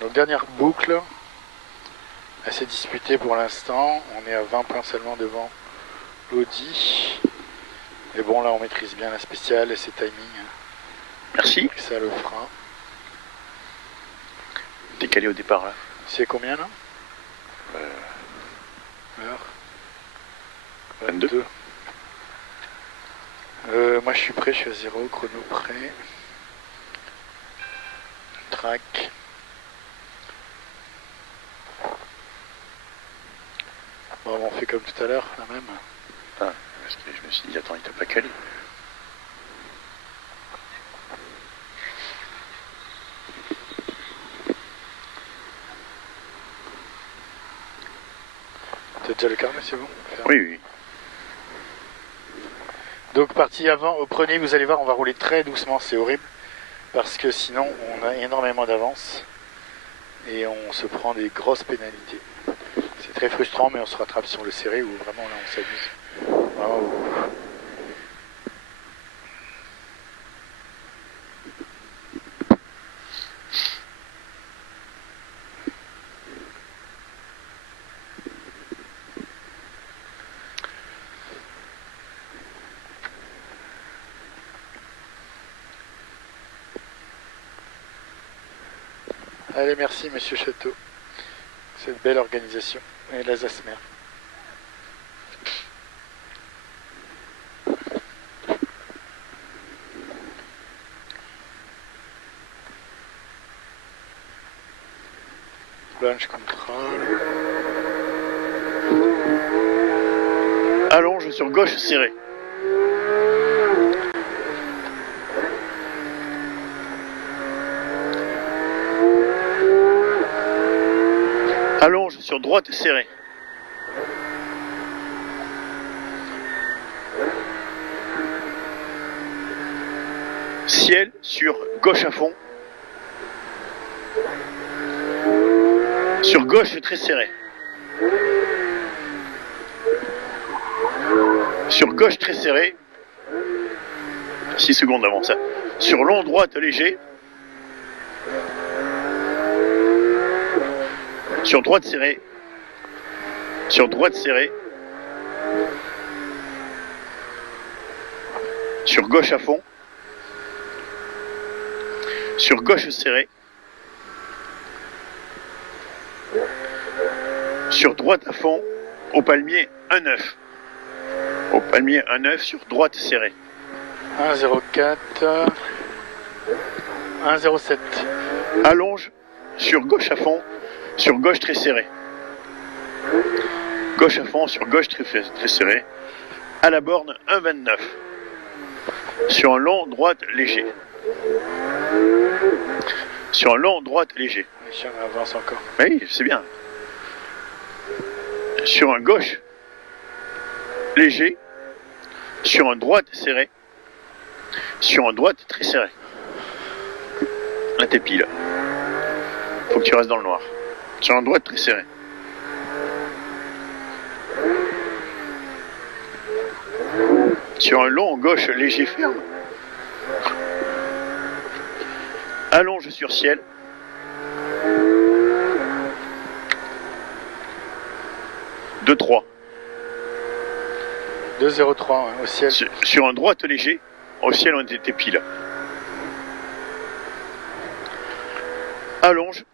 Donc dernière boucle, assez disputée pour l'instant. On est à 20 points seulement devant l'Audi. Mais bon, là on maîtrise bien la spéciale et ses timings. Merci. Donc ça le fera. Décalé au départ là. C'est combien là Heure 22. Moi je suis prêt, je suis à 0, chrono prêt. Track. Bon, on fait comme tout à l'heure, la même. Ah, parce que je me suis dit, attends, il t'a pas calé. T'as déjà le carnet, c'est bon? Oui, oui. Donc partie avant, au premier, vous allez voir, on va rouler très doucement, c'est horrible. Parce que sinon, on a énormément d'avance. Et on se prend des grosses pénalités. C'est très frustrant, mais on se rattrape sur le serré où vraiment là on s'amuse. Wow. Allez, merci Monsieur Château. Cette belle organisation. Et la Zasmer. Launch control. Allonge sur gauche serré. Allonge sur droite serré. Ciel sur gauche à fond. Sur gauche très serré. Sur gauche très serré. 6 secondes avant ça. Sur long droite léger. Sur droite serré. Sur droite serré. Sur gauche à fond. Sur gauche serré. Sur droite à fond. Au palmier 1,9. Au palmier 1,9 sur droite serré. 1,04. 1,07. Allonge sur gauche à fond. Sur gauche très serré. Gauche à fond sur gauche très serré. À la borne 1,29. Sur un long droite léger. Sur un long droite léger. On avance encore. Oui, c'est bien. Sur un gauche léger. Sur un droite serré. Sur un droite très serré. Là t'es pile. Faut que tu restes dans le noir. Sur un droite très serré. Sur un long gauche léger ferme. Allonge sur ciel. Deux 3. 2,03 au ciel. Sur un droite léger. Au ciel on était pile. Allonge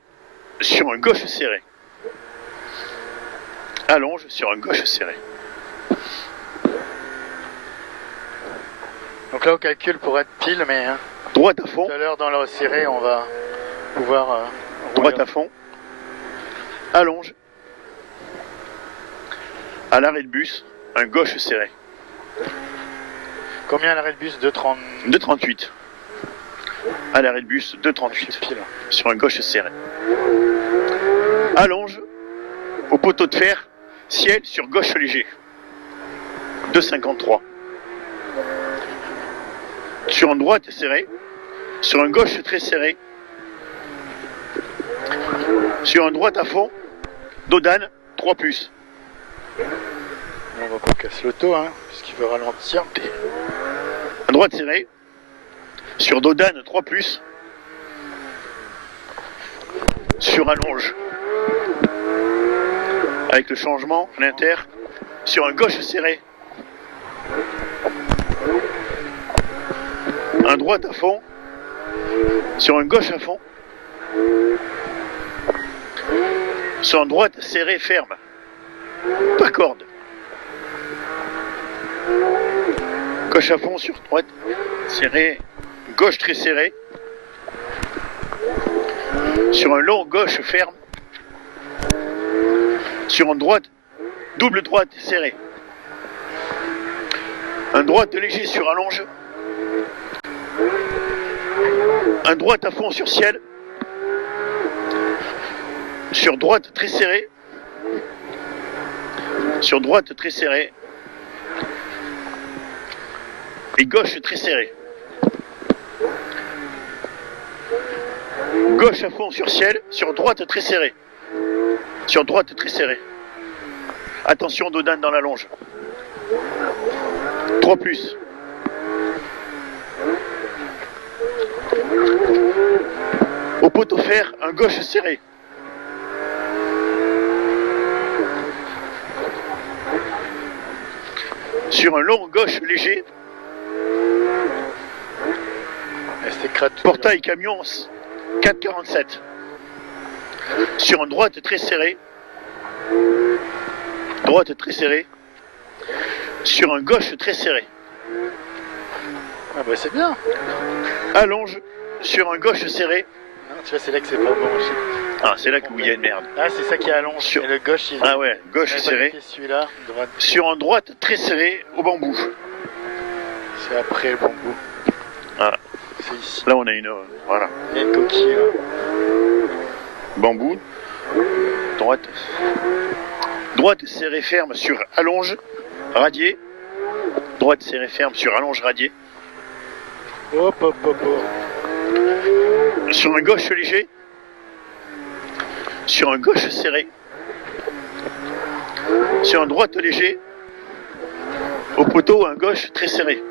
sur un gauche serré. Allonge sur un gauche serré. Donc là, on calcule pour être pile, mais Droite à fond. tout à l'heure, dans le serré, on va pouvoir Droite à fond. Allonge. À l'arrêt de bus, un gauche serré. Combien à l'arrêt de bus? 2,30. 2,38. À l'arrêt de bus, 2,38. Pile. Sur un gauche serré. Allonge. Au poteau de fer. Ciel sur gauche léger. 2,53. Sur un droite serré. Sur un gauche très serré. Sur un droite à fond. Dodane, 3 plus. On va pas casser l'auto, puisqu'il veut ralentir. À droite serré. Sur Dodane, 3 plus. sur allonge. Avec le changement, l'inter, sur un gauche serré. Un droite à fond, sur un gauche à fond. Sur un droite serré ferme. Pas corde. Gauche à fond sur droite serré, gauche très serré. Sur un long gauche ferme. Sur une droite, double droite serrée. Un droite léger sur allonge. Un droite à fond sur ciel. Sur droite très serré. Sur droite très serré. Et gauche très serré. Gauche à fond sur ciel. Sur droite très serré. Sur droite très serré. Attention Dodane dans la longe. 3 plus. Au poteau fer, un gauche serré. Sur un long gauche léger. Portail camion 4,47. Sur une droite très serrée. Droite très serrée. Sur un gauche très serré. Ah bah c'est bien. Allonge sur un gauche serré. Non, tu vois, c'est là que c'est pas bon aussi. Ah, c'est là où il y a une merde. Ah, c'est ça qui allonge. Sur... Et le gauche, il... Ah ouais, gauche serré. Celui-là, droite. Sur un droite très serré au bambou. C'est après le bambou. Voilà. C'est ici. Là, on a une... voilà. Il y a une coquille, là. Bambou. Droite. Droite serrée ferme sur allonge. Radier. Droite serrée ferme sur allonge radier. Hop, hop, hop, hop. Sur un gauche léger. Sur un gauche serré. Sur un droite léger. Au poteau, un gauche très serré.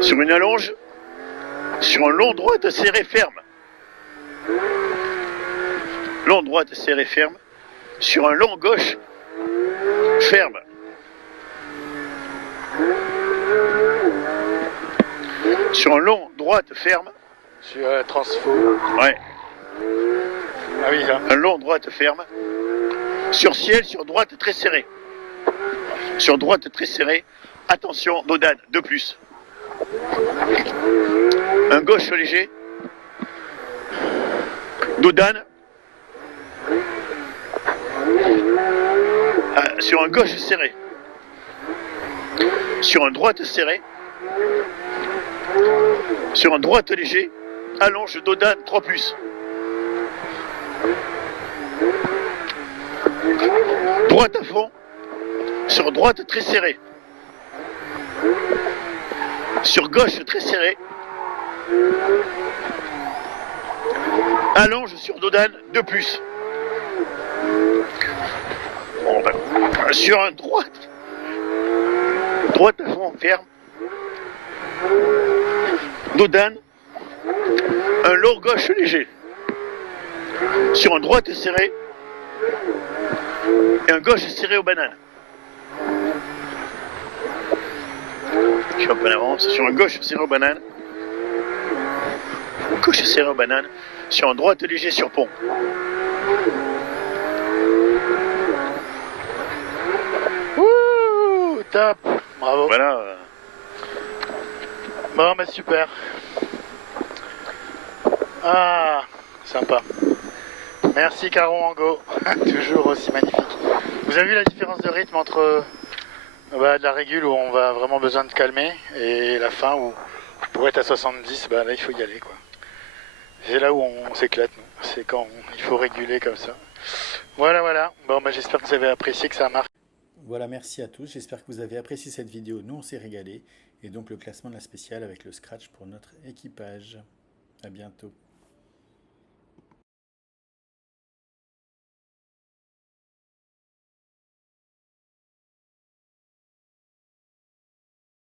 Sur une allonge. Sur un long droite serré ferme. Long droite serré ferme. Sur un long gauche ferme. Sur un long droite ferme. Sur la transfo. Ouais. Ah oui, là. Un long droite ferme. Sur ciel, sur droite très serré. Sur droite très serré. Attention, Dodane, 2 plus. Un gauche léger. Dodane. Sur un gauche serré. Sur un droite serré. Sur un droite léger. Allonge Dodane 3 plus. Droite à fond. Sur droite très serré. Sur gauche très serré. Allonge sur Dodane 2 plus. Bon, ben, sur un droite. Droite à fond ferme. Dodane. Un long gauche léger. Sur un droite serré. Et un gauche serré aux bananes. Je suis un peu en avance. Sur un gauche serré aux bananes. Gauche serré aux bananes. Sur un droite léger sur pont. Ouh, top. Bravo. Voilà. Bon, bah super. Ah, sympa. Merci Caron Ango, toujours aussi magnifique. Vous avez vu la différence de rythme entre de la régule où on va vraiment besoin de calmer et la fin où pour être à 70, bah là il faut y aller quoi. C'est là où on s'éclate nous, c'est quand il faut réguler comme ça. Voilà voilà, bon bah j'espère que vous avez apprécié, que ça a marqué. Voilà, merci à tous, j'espère que vous avez apprécié cette vidéo, nous on s'est régalé, et donc le classement de la spéciale avec le scratch pour notre équipage. À bientôt.